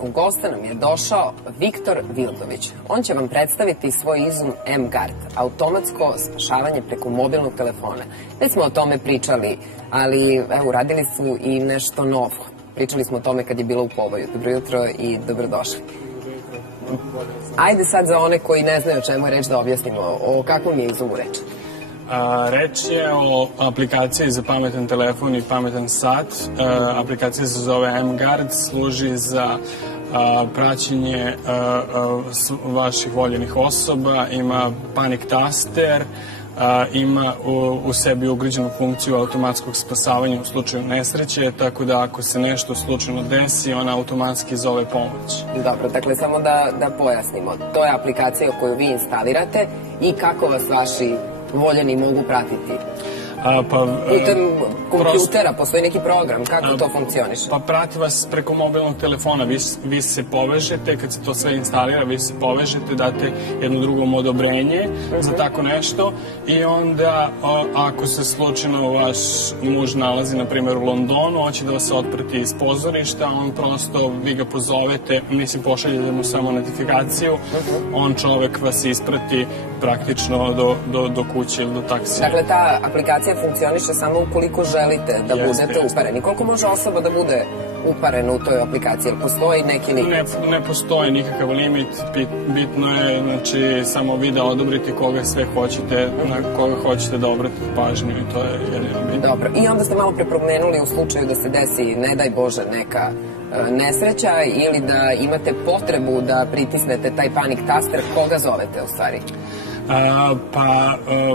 U gosta nam je došao Viktor Vildović. On će vam predstaviti svoj izum M-Guard, automatsko spašavanje preko mobilnog telefona. Već smo o tome pričali, ali evo, uradili su i nešto novo. Pričali smo o tome kad je bilo u povoju. Dobro jutro i dobrodošli. Ajde sad za one koji ne znaju o čemu je reč da objasnimo. O kakvom je izumu reč? Reč je o aplikaciji za pametan telefon i pametan sat. Aplikacija se zove M-Guard, služi za praćenje vaših voljenih osoba, ima panic taster, ima u sebi ugrađenu funkciju automatskog spasavanja u slučaju nesreće, tako da ako se nešto slučajno desi, ona automatski zove pomoć. Dobro, dakle samo da pojasnimo. To je aplikacija koju vi instalirate i kako vas vaši voljeni mogu pratiti? Putem kompjutera, postoji neki program, kako to funkcioniše? Pa prati vas preko mobilnog telefona, vi se povežete, kad se to sve instalira, vi se povežete, date jedno drugom odobrenje za tako nešto i onda ako se slučajno vaš muž nalazi, na primjer, u Londonu, hoće da vas otprati iz pozorišta, on prosto, vi ga pozovete, mislim, pošaljete mu samo notifikaciju, on čovek vas isprati praktično do kuće ili do taksija. Dakle, ta aplikacija funkcioniše samo ukoliko želite da budete upareni. Koliko može osoba da bude uparen u toj aplikaciji? Ili postoji neki limit? Ne postoji nikakav limit. Bitno je, znači, samo vi da odobrite koga sve hoćete, na koga hoćete da obratite pažnju i to je jedino bitno. Dobro. I onda ste malo prepomenuli u slučaju da se desi, ne daj Bože, neka nesreća ili da imate potrebu da pritisnete taj panic taster, koga zovete u stvari?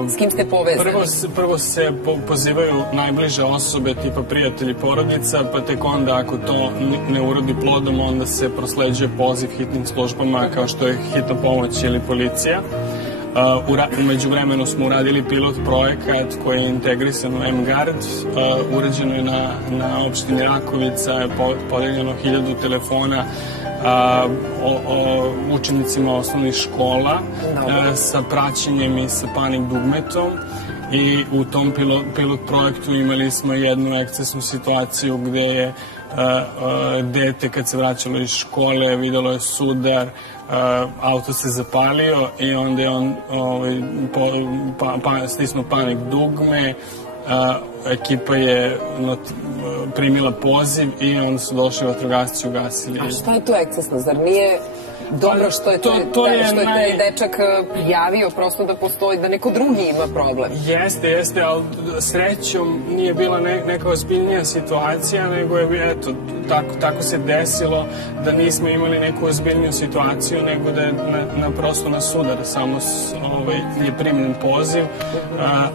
S kim ste povezani? Prvo se pozivaju najbliže osobe, tipa prijatelji, porodica, pa tek onda ako to ne urodi plodom, onda se prosleđuje poziv hitnim službama kao što je hitna pomoć ili policija. Umeđu vremenu smo uradili pilot projekat koji je integrisan u M-Guard, urađeno je na opštini Rakovica, podeljeno 1000 telefona učenicima osnovnih škola sa praćenjem i sa panic dugmetom i u tom pilot projektu imali smo jednu ekscesnu situaciju gde je dete kad se vraćalo iz škole videlo je sudar, auto se zapalio i onda je on stisnuo panic dugme, ekipa je primila poziv i onda su došli vatrogasci i ugasili. A šta je to ekscesno? Zar nije dobro što je taj dečak prijavio prosto da postoji, da neko drugi ima problem? Jeste, ali srećom nije bila neka ozbiljnija situacija, nego je, eto, tako se desilo da nismo imali neku ozbiljniju situaciju, nego da je prosto na sudar, samo je primljen poziv,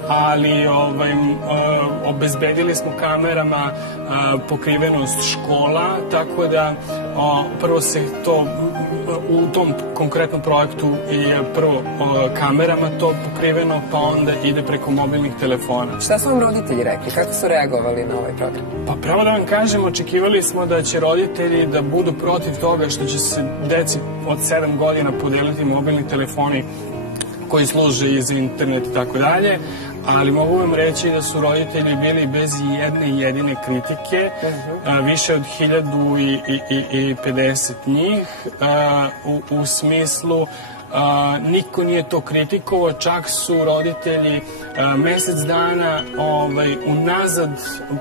ali obezbedili smo kamerama pokrivenost škola, tako da prvo se to u tom konkretnom projektu je prvo kamerama to pokriveno, pa onda ide preko mobilnih telefona. Šta su vam roditelji rekli? Kako su reagovali na ovaj program? Pa pravo da vam kažem, očekivali smo da će roditelji da budu protiv toga što će se deci od 7 godina podeliti mobilni telefoni koji služe i za internet i tako dalje, ali mogu vam reći da su roditelji bili bez jedne jedine kritike, više od 1050 njih, u smislu niko nije to kritikovao, čak su roditelji mesec dana unazad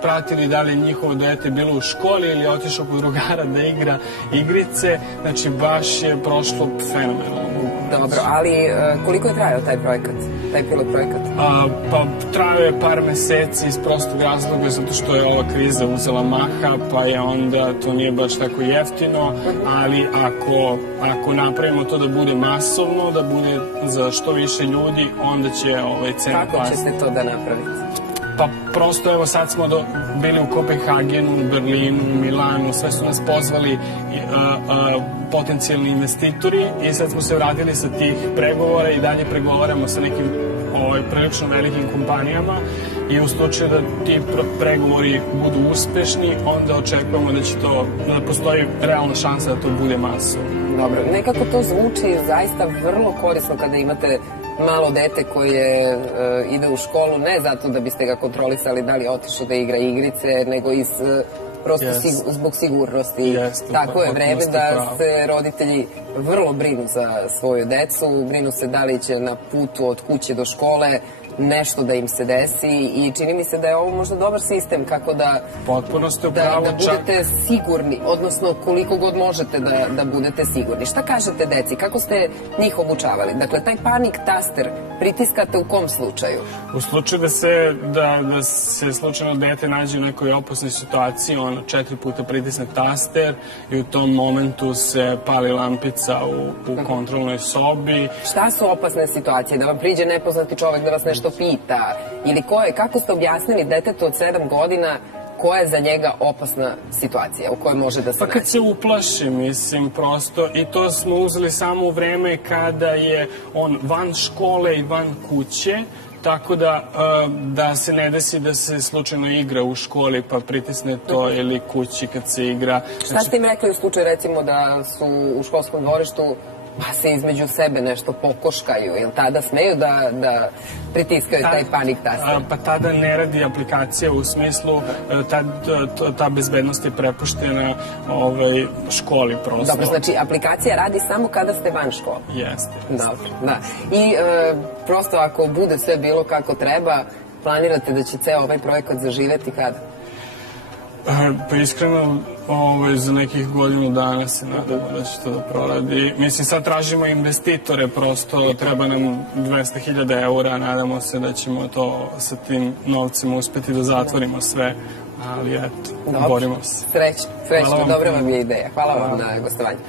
pratili da li je njihovo dete bilo u školi ili otišao kod drugara da igra igrice, znači baš je prošlo fenomenalno. Dobro, ali koliko je trajao taj projekat, taj pilot projekat? Pa trajao je par meseci iz prostog razloga zato što je ova kriza uzela maha, pa je onda to nije baš tako jeftino, ali ako napravimo to da bude masovno, da bude za što više ljudi, onda će cena pasti. Kako ćete to da napravite? Pa prosto, evo sad smo bili u Kopenhagenu, u Berlinu, u Milanu, sve su nas pozvali potencijalni investitori i sad smo se vratili sa tih pregovora i dalje pregovaramo sa nekim prilično velikim kompanijama i u slučaju da ti pregovori budu uspešni, onda očekujemo da postoji realna šansa da to bude masovno. Dobro, nekako to zvuči zaista vrlo korisno kada imate malo dete koje ide u školu, ne zato da biste ga kontrolisali da li je otišao da igra igrice, nego iz prosto zbog sigurnosti. Tako je vreme da se roditelji vrlo brinu za svoju decu, brinu se da li će na putu od kuće do škole nešto da im se desi i čini mi se da je ovo možda dobar sistem kako da budete sigurni, odnosno koliko god možete da budete sigurni. Šta kažete deci? Kako ste njih obučavali? Dakle, taj panik taster pritiskate u kom slučaju? U slučaju da se slučajno dete nađe u nekoj opasnoj situaciji, on 4 puta pritisne taster i u tom momentu se pali lampica u kontrolnoj sobi. Šta su opasne situacije? Da vam priđe nepoznati čovek da vas nešto pita? Ili kako ste objasnili detetu od 7 godina koja je za njega opasna situacija u kojoj može da se nađe? Pa kad se uplaši, mislim, prosto, i to smo uzeli samo u vreme kada je on van škole i van kuće, tako da se ne desi da se slučajno igra u školi pa pritisne to ili kući kad se igra. Šta ste im rekli u slučaju recimo da su u školskom dvorištu pa se između sebe nešto pokoškaju, jel tada smeju da pritiskaju taj panik taster? Pa tada ne radi aplikacija, u smislu ta bezbednost je prepuštena školi prosto. Dobro, znači aplikacija radi samo kada ste van škole? Jeste. Dobro, da. I prosto ako bude sve bilo kako treba, planirate da će ceo ovaj projekat zaživeti kada? Pa iskreno, za nekih godinu dana se nadamo da će to da proradi. Mislim, sad tražimo investitore, prosto treba nam 200.000 eura, nadamo se da ćemo to sa tim novcima uspeti da zatvorimo sve, ali eto, borimo se. Srećno, dobra vam je ideja. Hvala vam na gostovanju.